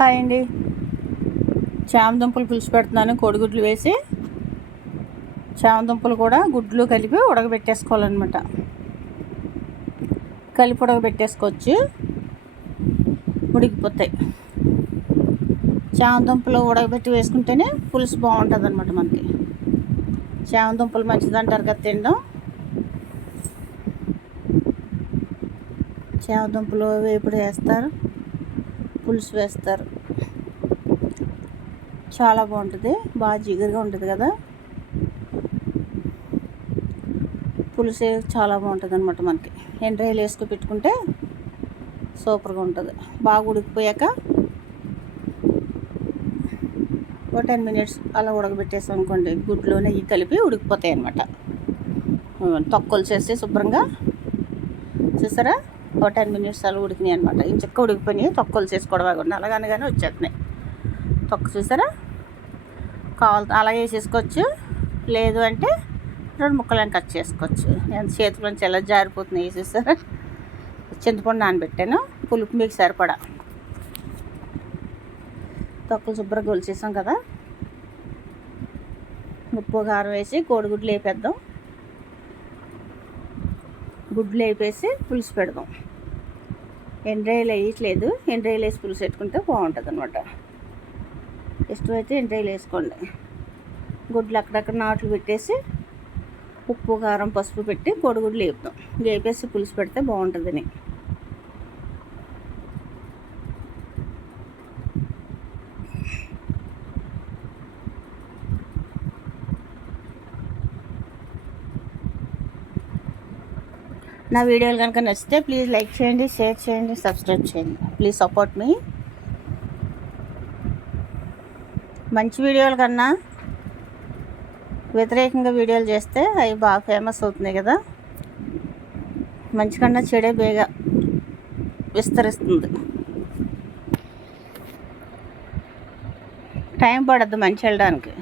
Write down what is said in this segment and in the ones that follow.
Hi అండి. చామదుంపలు పులుసు పెడుతున్నాను. కోడిగుడ్లు వేసి చామదుంపలు కూడా గుడ్లు కలిపి ఉడకబెట్టేసుకోవాలన్నమాట. కలిపి ఉడకబెట్టేసుకోవచ్చు, ఉడికిపోతాయి. చామదుంపలు ఉడకబెట్టి వేసుకుంటేనే పులుసు బాగుంటుంది అన్నమాట. మనకి చామదుంపలు మంచిదంటారు కదా తినడం. చామదుంపలు వేపుడు వేస్తారు, పులుసు వేస్తారు. చాలా బాగుంటుంది, బాగా జిగురుగా ఉంటుంది కదా. పులుసు చాలా బాగుంటుంది అనమాట. మనకి ఎండ్రాయిలు వేసుకు పెట్టుకుంటే సూపర్గా ఉంటుంది. బాగా ఉడికిపోయాక ఒక 10 minutes అలా ఉడకబెట్టేసాం అనుకోండి, గుడ్లోనే నెయ్యి కలిపి ఉడికిపోతాయి అనమాట. తొక్కలు చేసి శుభ్రంగా చూసారా, ఒక 10 minutes అలా ఉడికినాయి అనమాట. ఇంచక్క ఉడికిపోయినాయి. తొక్కలు చేసుకోవడం అలాగనగానే వచ్చేస్తున్నాయి. తొక్క చూసారా, అలాగే వేసేసుకోవచ్చు. లేదు అంటే 2 ముక్కలను కట్ చేసుకోవచ్చు. నేను చేతిలోంచి ఎలా జారిపోతున్నాయి వేసేసారా. చింతపండు నానబెట్టాను, పులుపు మీకు సరిపడా. తొక్కలు శుభ్రంగా ఒలిచేసాం కదా. ఉప్పు కారం వేసి కోడిగుడ్లు వేపేద్దాం. గుడ్లు వేపేసి పులుసు పెడదాం. ఎండ్రాయిలు వేయట్లేదు, ఎండ్రాయిలు వేసి పులుసు పెట్టుకుంటే బాగుంటుంది అనమాట. ఇష్టమైతే ఎండ్రాయిలు వేసుకోండి. గుడ్లు అక్కడక్కడ నాట్లు పెట్టేసి ఉప్పు కారం పసుపు పెట్టి కోడిగుడ్లు వేపుదాం. వేపేసి పులుసు పెడితే బాగుంటుందని. నా వీడియోలు కనుక నచ్చితే ప్లీజ్ లైక్ చేయండి, షేర్ చేయండి, సబ్స్క్రైబ్ చేయండి. ప్లీజ్ సపోర్ట్ మీ. మంచి వీడియోల కన్నా వ్యతిరేకంగా వీడియోలు చేస్తే అవి బాగా ఫేమస్ అవుతున్నాయి కదా. మంచి కన్నా చెడే బేగా విస్తరిస్తుంది. టైం పడద్దు మంచి వెళ్ళడానికి.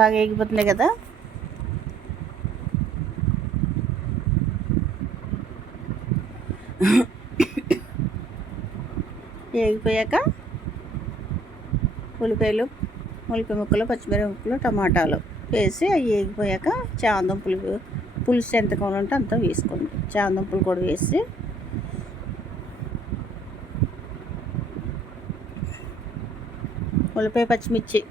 బాగా ఎగిపోతున్నాయి కదా. వేగిపోయాక ఉల్లిపాయ ముక్కలు, పచ్చిమిరపకాయ ముక్కలు, టమాటాలు వేసి అవి వేగిపోయాక చామదుంపలు పులుసు ఎంత కావాలంటే అంత వేసుకోండి. చామదుంపలు కూడా వేసి ఉల్లిపాయ పచ్చిమిర్చి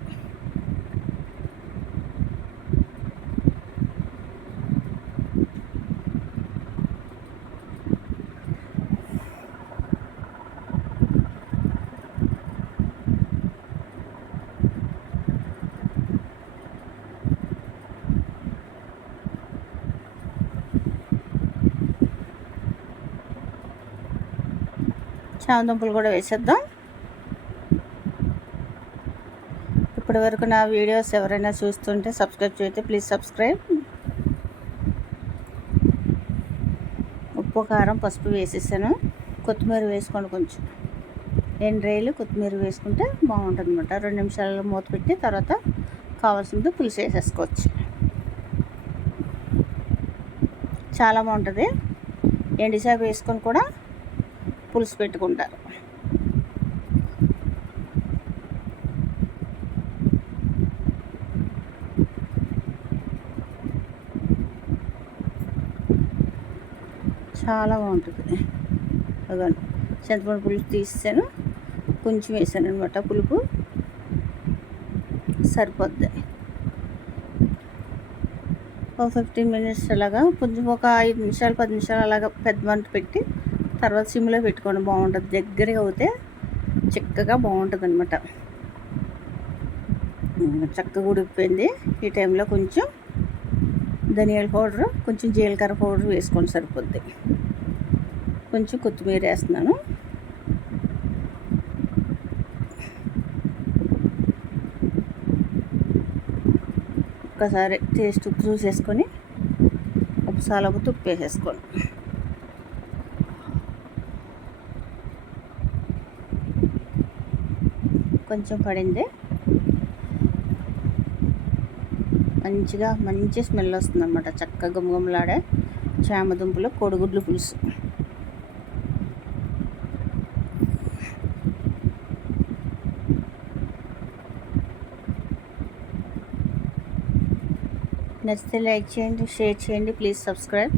చామదుంపలు కూడా వేసేద్దాం. ఇప్పటి వరకు నా వీడియోస్ ఎవరైనా చూస్తుంటే సబ్స్క్రైబ్ చేస్తే ప్లీజ్ సబ్స్క్రైబ్. ఉప్పు కారం పసుపు వేసేసాను. కొత్తిమీర వేసుకోండి కొంచెం. ఎండ్రాయిలు కొత్తిమీర వేసుకుంటే బాగుంటుంది అనమాట. 2 నిమిషాలలో మూత పెట్టి తర్వాత కావాల్సింది పులుసు వేసేసుకోవచ్చు. చాలా బాగుంటుంది. ఎండిచేప వేసుకొని కూడా పులుసు పెట్టుకుంటారు. చాలా బాగుంటుంది. అదండి, చింతపండు పులుసు తీసాను, కొంచెం వేసాను అనమాట. పులుపు సరిపోద్ది. ఒక 15 minutes అలాగా, కొంచెం ఒక 5 నిమిషాలు 10 నిమిషాలు అలాగా పెద్ద మంట పెట్టి తర్వాత సిమ్లో పెట్టుకోండి. బాగుంటుంది. దగ్గరగా అవుతే చిక్కగా బాగుంటుంది అనమాట. చక్కగా ఉడికిపోయింది. ఈ టైంలో కొంచెం ధనియాల పౌడర్, కొంచెం జీలకర్ర పౌడర్ వేసుకొని సరిపోద్ది. కొంచెం కొత్తిమీర వేస్తున్నాను. ఒక్కసారి టేస్ట్ ఉప్పు చూసేసుకొని ఉప్పు సాలబుత్తి ఉప్పు వేసేసుకోండి. కొంచెం పడింది. మంచి స్మెల్ వస్తుంది అన్నమాట. చక్కగా గుమగుమలాడే చామదుంపలు కోడిగుడ్లు పులుసు. నచ్చితే లైక్ చేయండి, షేర్ చేయండి, ప్లీజ్ సబ్స్క్రైబ్.